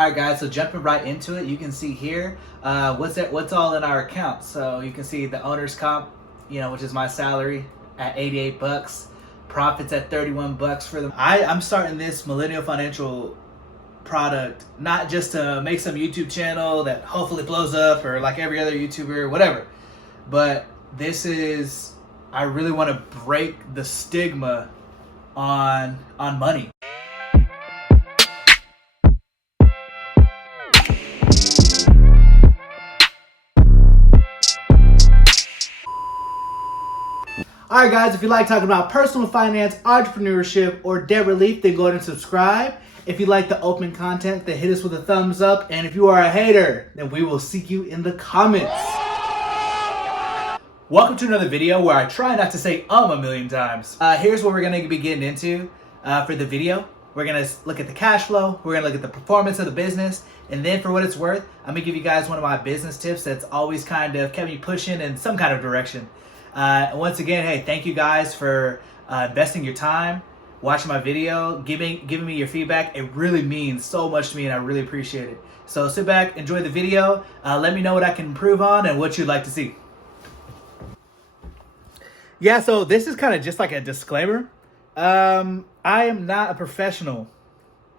All right, guys, so jumping right into it, you can see here what's all in our account. So you can see the owner's comp, which is my salary at 88 bucks, profits at 31 bucks for them. I'm starting this Millennial Financial product not just to make some YouTube channel that hopefully blows up or like every other YouTuber or whatever, but I really want to break the stigma on money. Alright guys, if you like talking about personal finance, entrepreneurship, or debt relief, then go ahead and subscribe. If you like the open content, then hit us with a thumbs up. And if you are a hater, then we will seek you in the comments. Welcome to another video where I try not to say a million times. Here's what we're going to be getting into for the video. We're going to look at the cash flow. We're going to look at the performance of the business. And then for what it's worth, I'm going to give you guys one of my business tips that's always kind of kept me pushing in some kind of direction. Once again, hey, thank you guys for investing your time, watching my video, giving me your feedback. It really means so much to me and I really appreciate it. So sit back, enjoy the video, let me know what I can improve on and what you'd like to see. Yeah, so this is kind of just like a disclaimer. I am not a professional.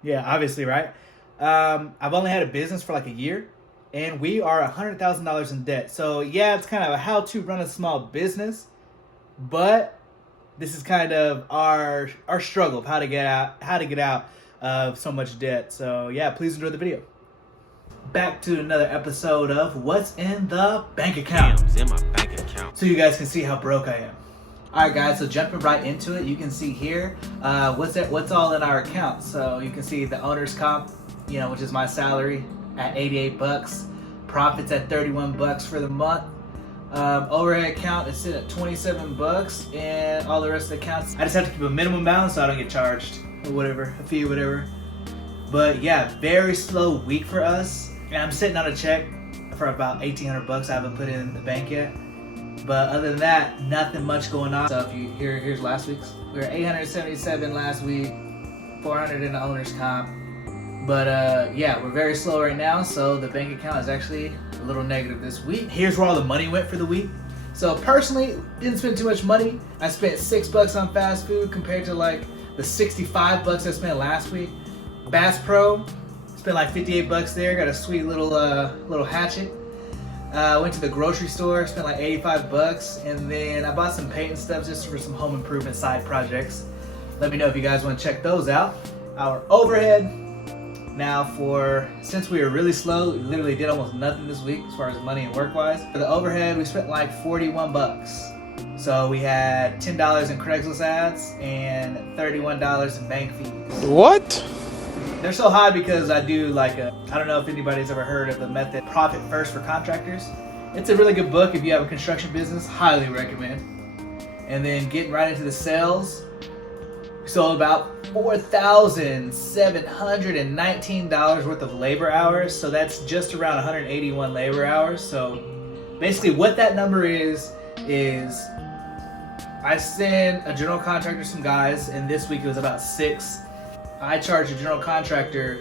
Yeah, obviously, right? I've only had a business for like a year. And we are $100,000 in debt. So yeah, it's kind of how to run a small business, but this is kind of our struggle of how to get out of so much debt. So yeah, please enjoy the video. Back to another episode of What's in the Bank Account. Damn, it's in my bank account. So you guys can see how broke I am. All right, guys. So jumping right into it, you can see here what's all in our account. So you can see the owner's comp, which is my salary at 88 bucks, profits at 31 bucks for the month. Overhead account is sitting at 27 bucks, and all the rest of the accounts, I just have to keep a minimum balance so I don't get charged or whatever, a fee, whatever. But yeah, very slow week for us. And I'm sitting on a check for about 1,800 bucks I haven't put in the bank yet. But other than that, nothing much going on. So if you here's last week's. We were 877 last week, 400 in the owner's comp. But yeah, we're very slow right now, so the bank account is actually a little negative this week. Here's where all the money went for the week. So personally, didn't spend too much money. I spent $6 on fast food compared to like the 65 bucks I spent last week. Bass Pro, spent like 58 bucks there. Got a sweet little hatchet. Went to the grocery store, spent like 85 bucks, and then I bought some paint and stuff just for some home improvement side projects. Let me know if you guys want to check those out. Our overhead. Now since we were really slow, we literally did almost nothing this week as far as money and work wise. For the overhead, we spent like 41 bucks. So we had $10 in Craigslist ads and $31 in bank fees. What? They're so high because I do I don't know if anybody's ever heard of the method Profit First for Contractors. It's a really good book if you have a construction business, highly recommend. And then getting right into the sales. We sold about $4,719 worth of labor hours. So that's just around 181 labor hours. So basically what that number is I send a general contractor some guys, and this week it was about 6. I charge a general contractor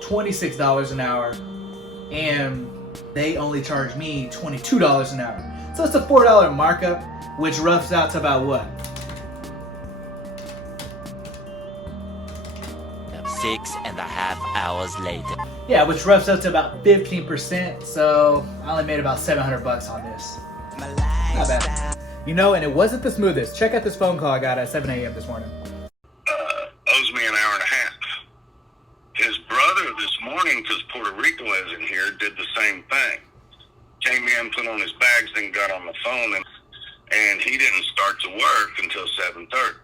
$26 an hour, and they only charge me $22 an hour. So it's a $4 markup, which roughs out to about what? 6.5 hours later. Yeah, which roughs up to about 15%. So I only made about 700 bucks on this. Not bad. And it wasn't the smoothest. Check out this phone call I got at 7 a.m. this morning. Owes me an hour and a half. His brother this morning, because Puerto Rico isn't here, did the same thing. Came in, put on his bags, then got on the phone, and he didn't start to work until 7:30.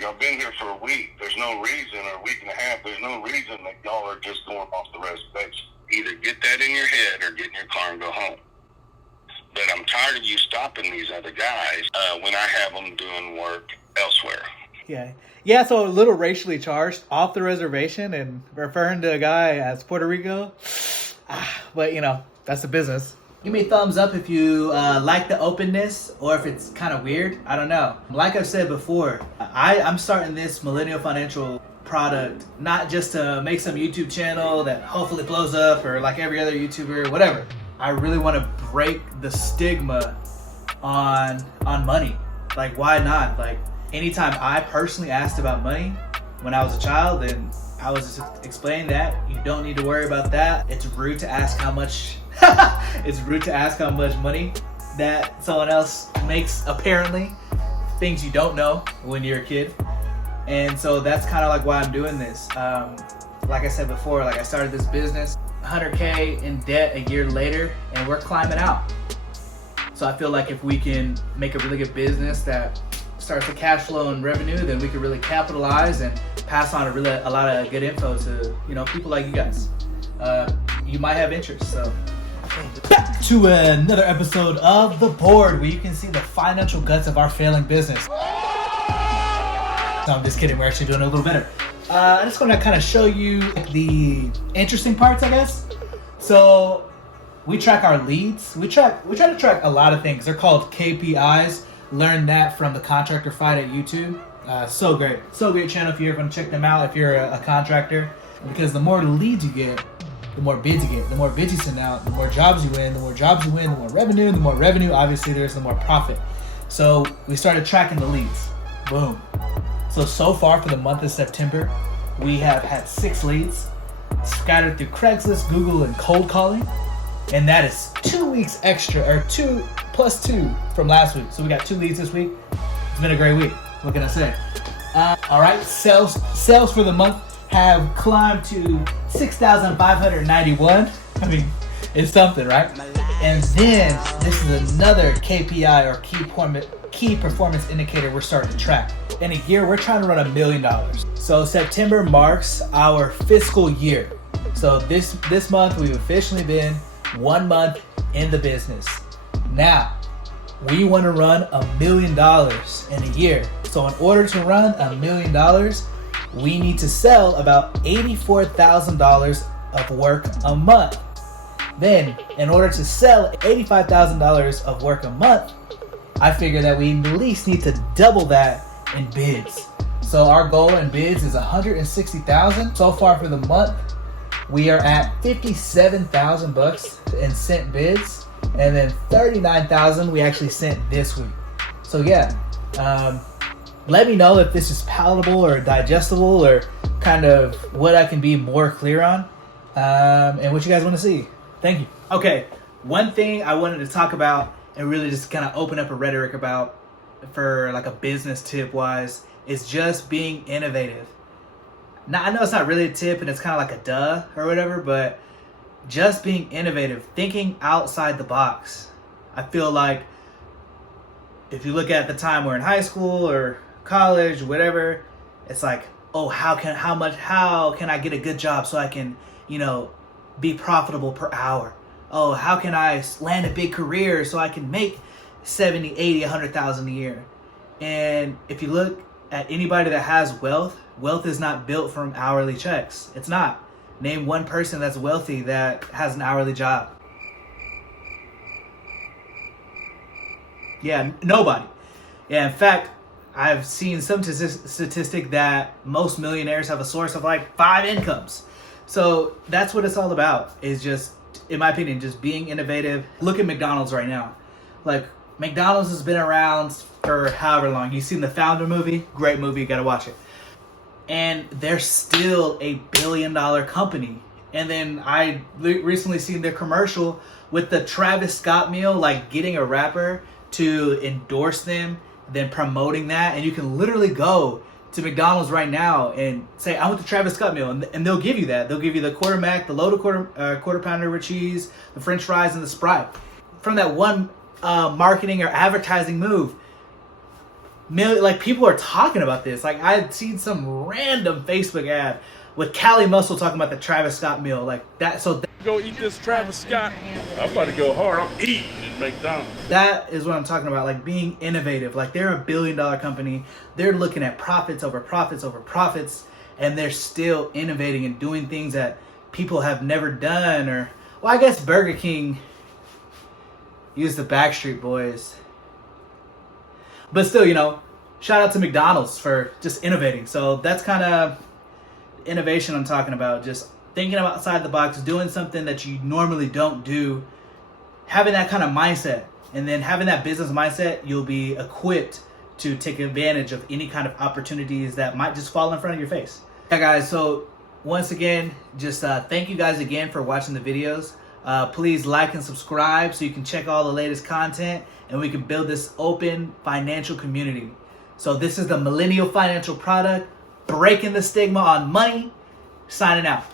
Y'all been here for a week. There's no reason, or a week and a half, there's no reason that y'all are just going off the reservation. Either get that in your head or get in your car and go home. But I'm tired of you stopping these other guys when I have them doing work elsewhere. Yeah, so a little racially charged, off the reservation, and referring to a guy as Puerto Rico. But, that's the business. Give me a thumbs up if you like the openness or if it's kind of weird. I don't know. Like I've said before, I'm starting this Millennial Financial product, not just to make some YouTube channel that hopefully blows up or like every other YouTuber, whatever. I really want to break the stigma on money. Like, why not? Like, anytime I personally asked about money when I was a child, then I was just explaining that you don't need to worry about that. It's rude to ask how much it's rude to ask how much money that someone else makes, apparently. Things you don't know when you're a kid. And so that's kind of like why I'm doing this. Like I said before, like I started this business, 100K in debt a year later, and we're climbing out. So I feel like if we can make a really good business that starts to cash flow and revenue, then we can really capitalize and pass on a lot of good info to, you know, people like you guys. You might have interest. So back to another episode of The Board, where you can see the financial guts of our failing business. No, I'm just kidding. We're actually doing a little better. I'm just going to kind of show you the interesting parts, I guess. So we track our leads. We try to track a lot of things. They're called KPIs. Learned that from the Contractor Fight at YouTube. So great channel if you ever want to check them out if you're a contractor. Because the more leads you get, the more bids you get. The more bids you send out, the more jobs you win. The more jobs you win, the more revenue. The more revenue, obviously, there's the more profit. So we started tracking the leads. Boom. So far for the month of September, we have had 6 leads scattered through Craigslist, Google, and cold calling. And that is 2 weeks extra, or 2 plus 2 from last week. So we got 2 leads this week. It's been a great week. What can I say? All right, sales for the month have climbed to 6,591. I mean, it's something, right? And then this is another KPI, or key performance indicator we're starting to track. In a year, we're trying to run $1 million. So September marks our fiscal year. So this month, we've officially been 1 month in the business. Now, we want to run $1 million in a year. So in order to run $1 million, we need to sell about $84,000 of work a month. Then, in order to sell $85,000 of work a month, I figure that we at least need to double that in bids. So our goal in bids is $160,000. So far for the month, we are at $57,000 in sent bids, and then $39,000 we actually sent this week. So yeah, let me know if this is palatable or digestible, or kind of what I can be more clear on, and what you guys want to see. Thank you. Okay, one thing I wanted to talk about and really just kind of open up a rhetoric about, for like a business tip wise, is just being innovative. Now, I know it's not really a tip and it's kind of like a duh or whatever, but just being innovative, thinking outside the box. I feel like if you look at the time we're in high school or college, whatever, it's like, oh, how can I get a good job so I can, you know, be profitable per hour? Oh, how can I land a big career so I can make 70, 80, 100,000 a year? And if you look at anybody that has wealth is not built from hourly checks. It's not. Name one person that's wealthy that has an hourly job. Yeah, nobody. Yeah, in fact, I've seen some statistic that most millionaires have a source of like 5 incomes. So that's what it's all about, is just, in my opinion, just being innovative. Look at McDonald's right now. Like, McDonald's has been around for however long. You've seen the Founder movie? Great movie, you gotta watch it. And they're still a $1 billion company. And then I recently seen their commercial with the Travis Scott meal, like getting a rapper to endorse them, then promoting that. And you can literally go to McDonald's right now and say, I want the Travis Scott meal. And they'll give you that. They'll give you the Quarter Mac, the loaded quarter pounder with cheese, the French fries, and the Sprite. From that one marketing or advertising move, like, people are talking about this. Like, I'd seen some random Facebook ad with Cali Muscle talking about the Travis Scott meal, like that. So go eat this Travis Scott. I'm about to go hard. I'm eating at McDonald's. that is what I'm talking about. Like, being innovative. Like, they're a $1 billion company. They're looking at profits over profits over profits, and they're still innovating and doing things that people have never done. Or, well, I guess Burger King used the Backstreet Boys. But still, you know, shout out to McDonald's for just innovating. So that's kind of innovation I'm talking about. Just thinking outside the box, doing something that you normally don't do, having that kind of mindset. And then having that business mindset, you'll be equipped to take advantage of any kind of opportunities that might just fall in front of your face. Yeah, guys, so once again, just thank you guys again for watching the videos. Please like and subscribe so you can check all the latest content and we can build this open financial community. So this is the Millennial Financial Product, breaking the stigma on money, signing out.